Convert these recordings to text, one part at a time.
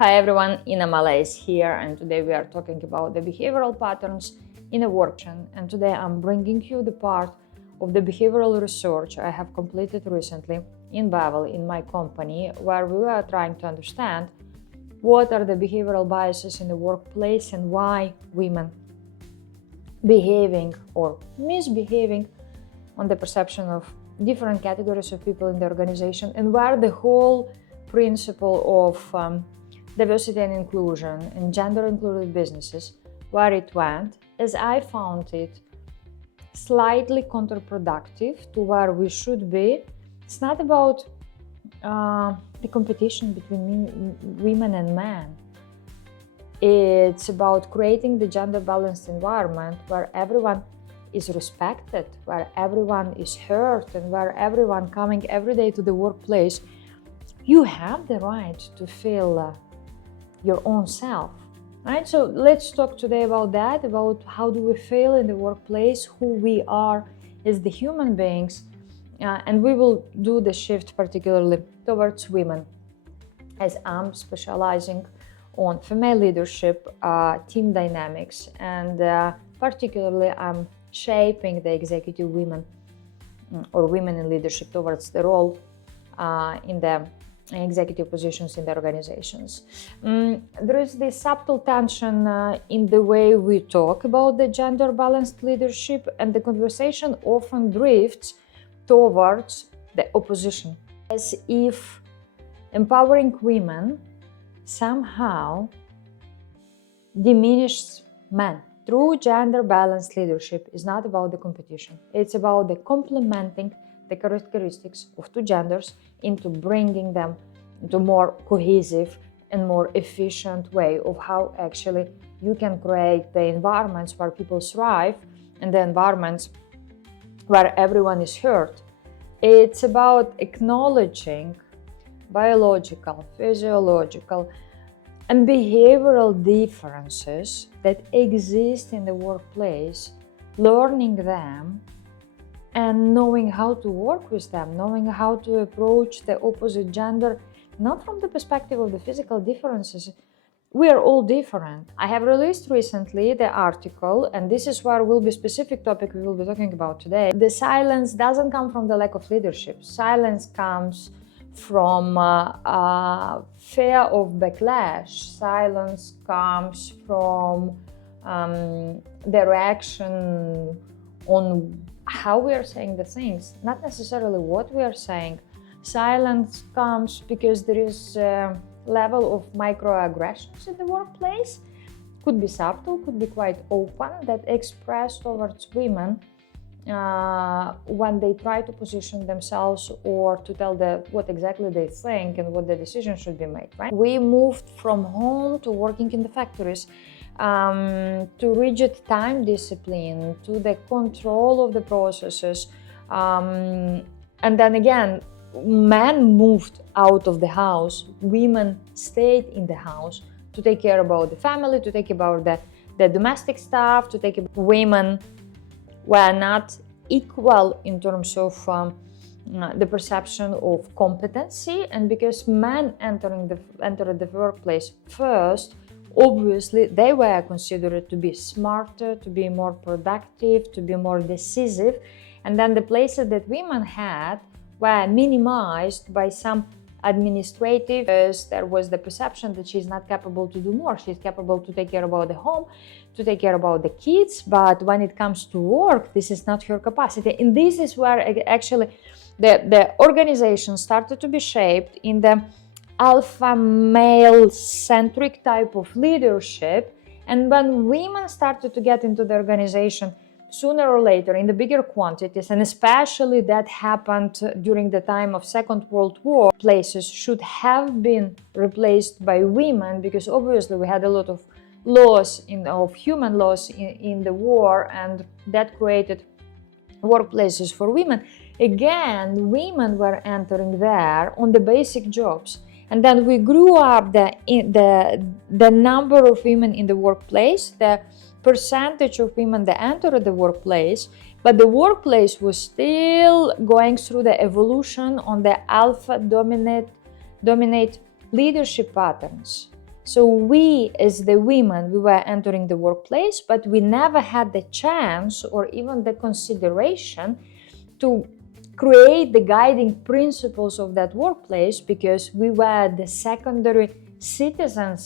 Hi everyone, Ina Malay is here, and today we are talking about the behavioral patterns in a work. And today I'm bringing you the part of the behavioral research I have completed recently in Babel, in my company, where we are trying to understand what are the behavioral biases in the workplace and why women behaving or misbehaving on the perception of different categories of people in the organization, and where the whole principle of diversity and inclusion and gender-included businesses, where it went, as I found it slightly counterproductive to where we should be. It's not about the competition between women and men. It's about creating the gender-balanced environment where everyone is respected, where everyone is heard, and where everyone coming every day to the workplace, you have the right to feel your own self, right? So let's talk today about that, about how do we feel in the workplace, who we are as the human beings, and we will do the shift particularly towards women, as I'm specializing on female leadership, team dynamics, and particularly I'm shaping the executive women or women in leadership towards the role in the executive positions in the organizations. There is this subtle tension in the way we talk about the gender balanced leadership, and the conversation often drifts towards the opposition, as if empowering women somehow diminishes men. True gender balanced leadership is not about the competition. It's about the complementing the characteristics of two genders into bringing them into more cohesive and more efficient way of how actually you can create the environments where people thrive and the environments where everyone is heard. It's about acknowledging biological, physiological, and behavioral differences that exist in the workplace, learning them and knowing how to work with them, knowing how to approach the opposite gender, not from the perspective of the physical differences. We are all different. I have released recently the article, and this is where will be specific topic we will be talking about today. The silence doesn't come from the lack of leadership. Silence comes from fear of backlash. Silence comes from the reaction on how we are saying the things, not necessarily what we are saying. Silence comes because there is a level of microaggressions in the workplace. Could be subtle, could be quite open, that express towards women when they try to position themselves or to tell what exactly they think and what the decision should be made, right? We moved from home to working in the factories, to rigid time discipline, to the control of the processes, and then again, men moved out of the house, women stayed in the house to take care about the family, to take care about the domestic stuff, to take care. Women were not equal in terms of the perception of competency, and because men entered the workplace first, obviously they were considered to be smarter, to be more productive, to be more decisive, and then the places that women had were minimized by some administrative. There was the perception that she's not capable to do more. She's capable to take care about the home, to take care about the kids, but when it comes to work, this is not her capacity. And this is where actually the organization started to be shaped in the alpha male centric type of leadership. And when women started to get into the organization, sooner or later in the bigger quantities, and especially that happened during the time of Second World War, places should have been replaced by women, because obviously we had a lot of loss of human loss in the war, and that created workplaces for women. Again, women were entering there on the basic jobs, and then we grew up the number of women in the workplace, the percentage of women that entered the workplace, but the workplace was still going through the evolution on the alpha dominate leadership patterns. So we, as the women, we were entering the workplace, but we never had the chance or even the consideration to create the guiding principles of that workplace, because we were the secondary citizens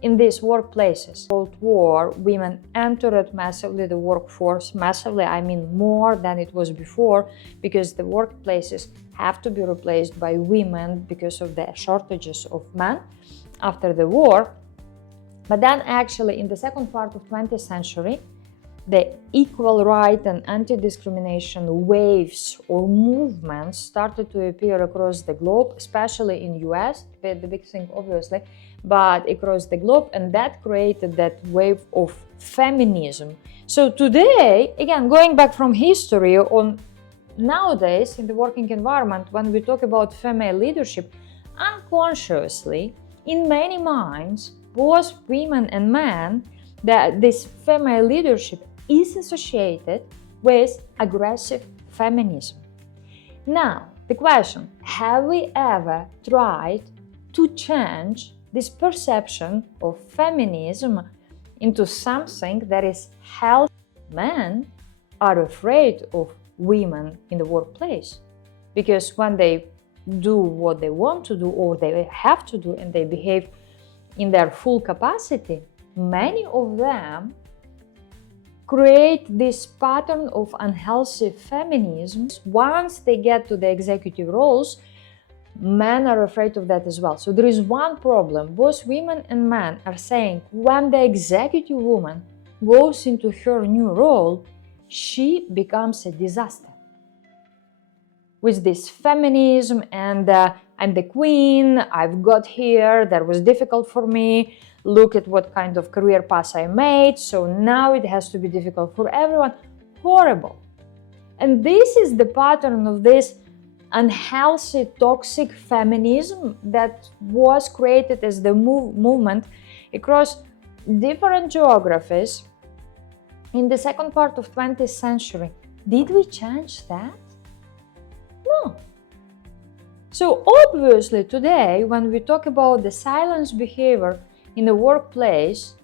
in these workplaces. Cold War, women entered massively the workforce. Massively, I mean more than it was before, because the workplaces have to be replaced by women because of the shortages of men after the war. But then actually in the second part of 20th century, the equal right and anti-discrimination waves or movements started to appear across the globe, especially in US, the big thing obviously, but across the globe, and that created that wave of feminism. So today, again, going back from history, on nowadays in the working environment, when we talk about female leadership, unconsciously, in many minds, both women and men, that this female leadership is associated with aggressive feminism. Now, the question, have we ever tried to change this perception of feminism into something that is healthy? Men are afraid of women in the workplace, because when they do what they want to do or they have to do and they behave in their full capacity, many of them create this pattern of unhealthy feminism. Once they get to the executive roles, men are afraid of that as well. So there is one problem. Both women and men are saying when the executive woman goes into her new role, she becomes a disaster. With this feminism and I'm the queen, I've got here, that was difficult for me, look at what kind of career path I made, so now it has to be difficult for everyone. Horrible. And this is the pattern of this unhealthy, toxic feminism that was created as the movement across different geographies in the second part of 20th century. Did we change that? No. So obviously today, when we talk about the silence behavior in the workplace,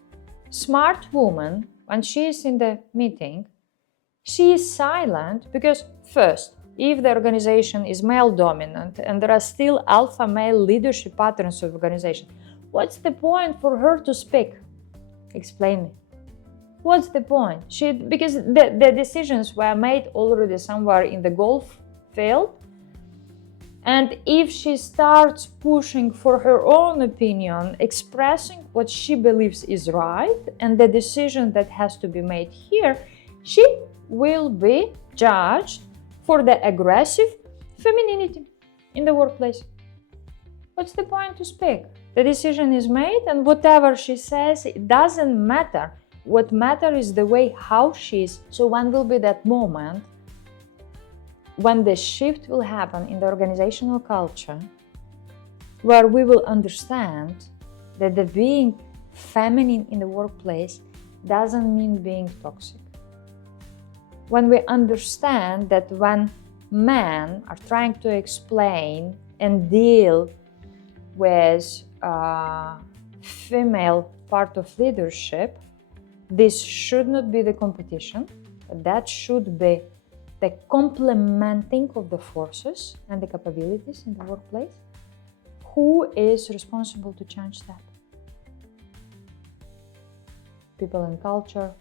smart woman, when she is in the meeting, she is silent because first, if the organization is male dominant and there are still alpha male leadership patterns of organization, what's the point for her to speak? Explain me. What's the point? Because the decisions were made already somewhere in the golf field. And if she starts pushing for her own opinion, expressing what she believes is right, and the decision that has to be made here, she will be judged for the aggressive femininity in the workplace. What's the point to speak? The decision is made, and whatever she says, it doesn't matter. What matters is the way how she is. So when will be that moment when the shift will happen in the organizational culture, where we will understand that the being feminine in the workplace doesn't mean being toxic. When we understand that when men are trying to explain and deal with female part of leadership, this should not be the competition, but that should be the complementing of the forces and the capabilities in the workplace. Who is responsible to change that? People and culture,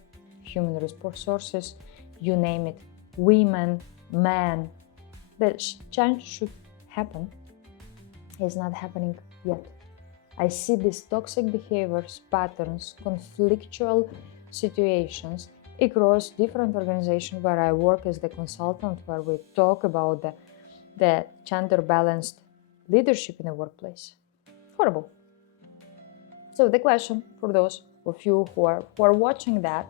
human resources, you name it, women, men. The change should happen. It's not happening yet. I see these toxic behaviors, patterns, conflictual situations across different organizations where I work as the consultant, where we talk about the gender balanced leadership in the workplace. Horrible. So the question for those of you who are watching that,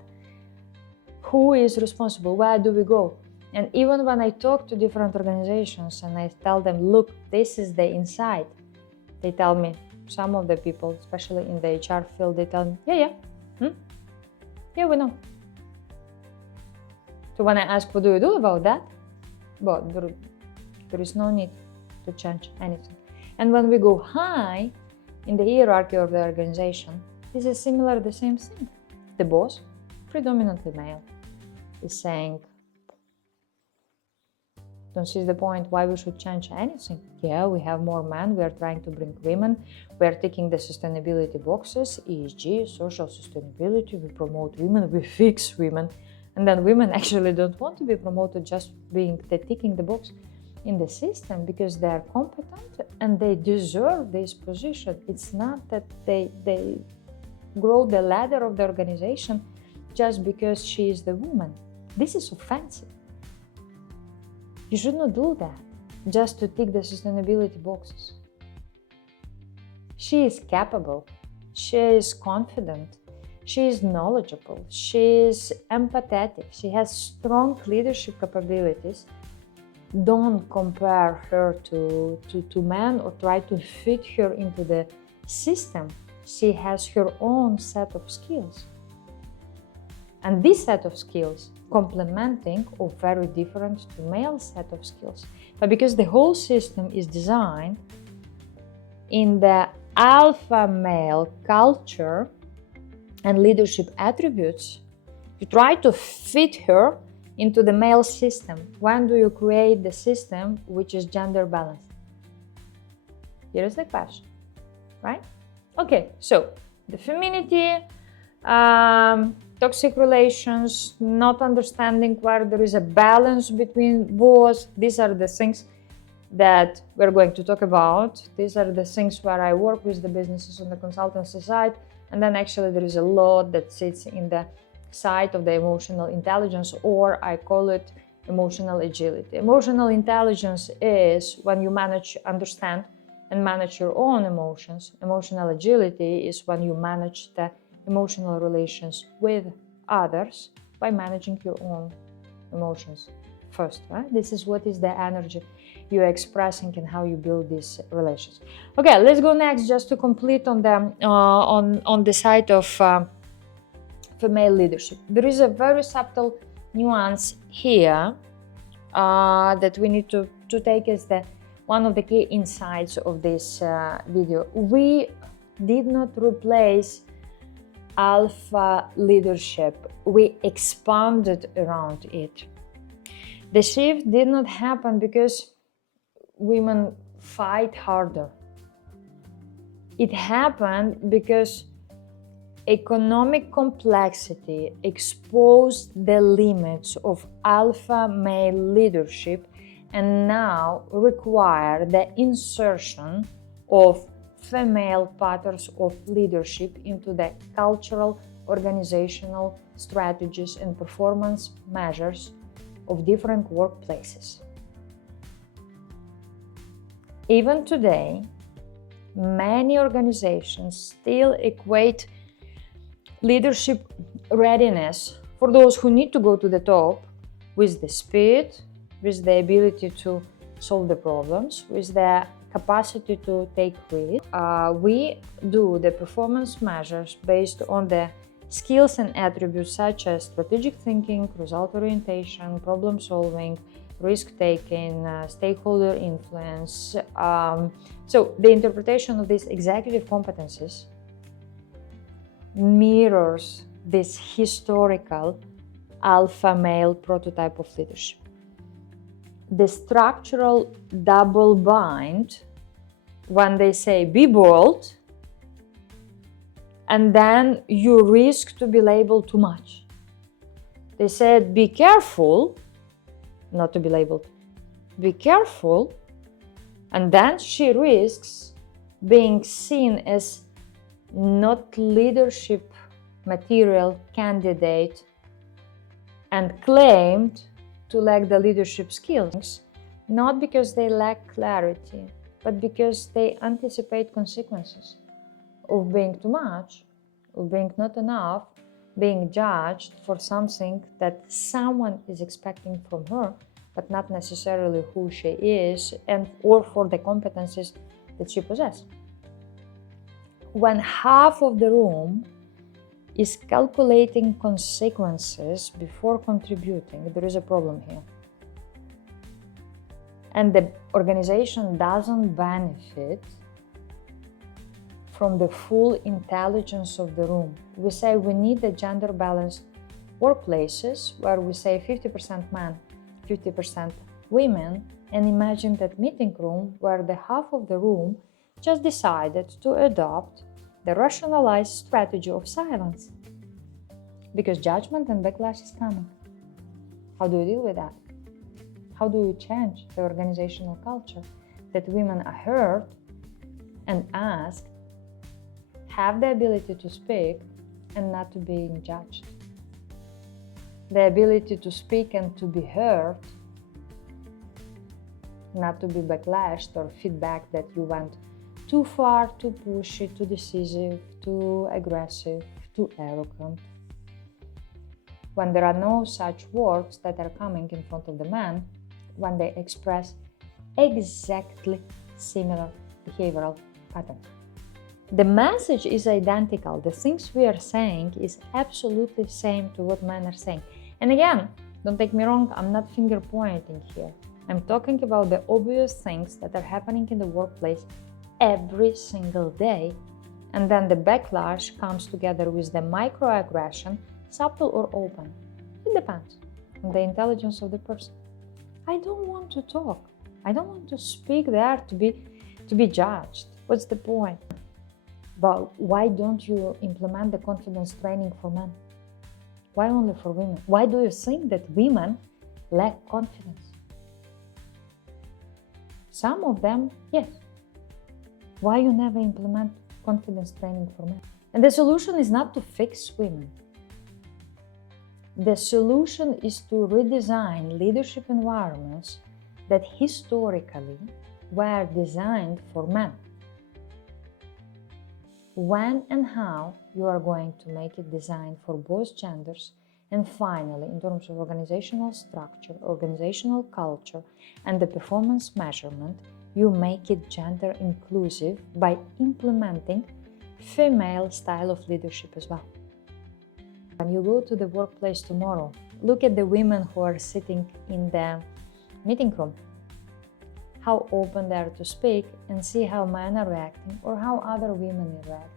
who is responsible? Where do we go? And even when I talk to different organizations and I tell them, look, this is the inside, they tell me, some of the people, especially in the HR field, they tell me, yeah, we know. So when I ask, what do you do about that? But there is no need to change anything. And when we go high, in the hierarchy of the organization, this is similar, the same thing. The boss, predominantly male, is saying, don't see the point why we should change anything. Yeah, we have more men, we are trying to bring women, we are ticking the sustainability boxes, ESG, social sustainability, we promote women, we fix women. And then women actually don't want to be promoted just being ticking the box in the system because they are competent and they deserve this position. It's not that they grow the ladder of the organization just because she is the woman. This is offensive. You should not do that just to tick the sustainability boxes. She is capable, she is confident, she is knowledgeable, she is empathetic, she has strong leadership capabilities. Don't compare her to men or try to fit her into the system. She has her own set of skills. And this set of skills complementing or very different to male set of skills. But because the whole system is designed in the alpha male culture and leadership attributes, you try to fit her into the male system. When do you create the system which is gender balanced? Here is the question, right? Okay, so the femininity, toxic relations, not understanding where there is a balance between both. These are the things that we're going to talk about. These are the things where I work with the businesses on the consultancy side. And then actually there is a lot that sits in the side of the emotional intelligence, or I call it emotional agility. Emotional intelligence is when you understand and manage your own emotions. Emotional agility is when you manage the emotional relations with others by managing your own emotions first, right? This is what is the energy you're expressing and how you build these relations. Okay, let's go next just to complete on the on the side of female leadership. There is a very subtle nuance here that we need to take as the one of the key insights of this video. We did not replace alpha leadership, we expanded around it. The shift did not happen because women fight harder. It happened because economic complexity exposed the limits of alpha male leadership and now require the insertion of female patterns of leadership into the cultural, organizational strategies and performance measures of different workplaces. Even today, many organizations still equate leadership readiness for those who need to go to the top with the speed, with the ability to solve the problems, with the capacity to take risks. We do the performance measures based on the skills and attributes such as strategic thinking, result orientation, problem solving, risk taking, stakeholder influence. So the interpretation of these executive competencies mirrors this historical alpha male prototype of leadership. The structural double bind when they say be bold and then you risk to be labeled too much. They said be careful not to be labeled, be careful, and then she risks being seen as not leadership material candidate and claimed to lack the leadership skills, not because they lack clarity, but because they anticipate consequences of being too much, of being not enough, being judged for something that someone is expecting from her, but not necessarily who she is and or for the competencies that she possesses. When half of the room is calculating consequences before contributing, there is a problem here. And the organization doesn't benefit from the full intelligence of the room. We say we need a gender balanced workplaces where we say 50% men, 50% women, and imagine that meeting room where the half of the room just decided to adopt the rationalized strategy of silence. Because judgment and backlash is coming. How do you deal with that? How do you change the organizational culture that women are heard and asked, have the ability to speak and not to being judged? The ability to speak and to be heard, not to be backlashed or feedback that you went too far, too pushy, too decisive, too aggressive, too arrogant. When there are no such words that are coming in front of the man, when they express exactly similar behavioral patterns. The message is identical. The things we are saying is absolutely same to what men are saying. And again, don't take me wrong, I'm not finger pointing here. I'm talking about the obvious things that are happening in the workplace every single day. And then the backlash comes together with the microaggression, subtle or open. It depends on the intelligence of the person. I don't want to talk. I don't want to speak there to be judged. What's the point? But why don't you implement the confidence training for men? Why only for women? Why do you think that women lack confidence? Some of them, yes. Why you never implement confidence training for men? And the solution is not to fix women. The solution is to redesign leadership environments that historically were designed for men. When and how you are going to make it designed for both genders, and finally, in terms of organizational structure, organizational culture, and the performance measurement, you make it gender inclusive by implementing female style of leadership as well. When you go to the workplace tomorrow, look at the women who are sitting in the meeting room, how open they are to speak, and see how men are reacting or how other women are reacting.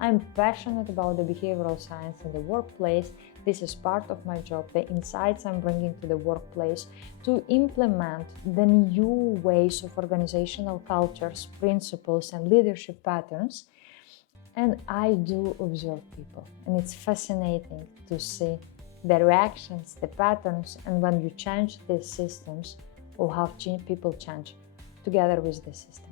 I'm passionate about the behavioral science in the workplace. This is part of my job, the insights I'm bringing to the workplace to implement the new ways of organizational cultures, principles, and leadership patterns. And I do observe people, and it's fascinating to see the reactions, the patterns, and when you change these systems, or how people change together with the system.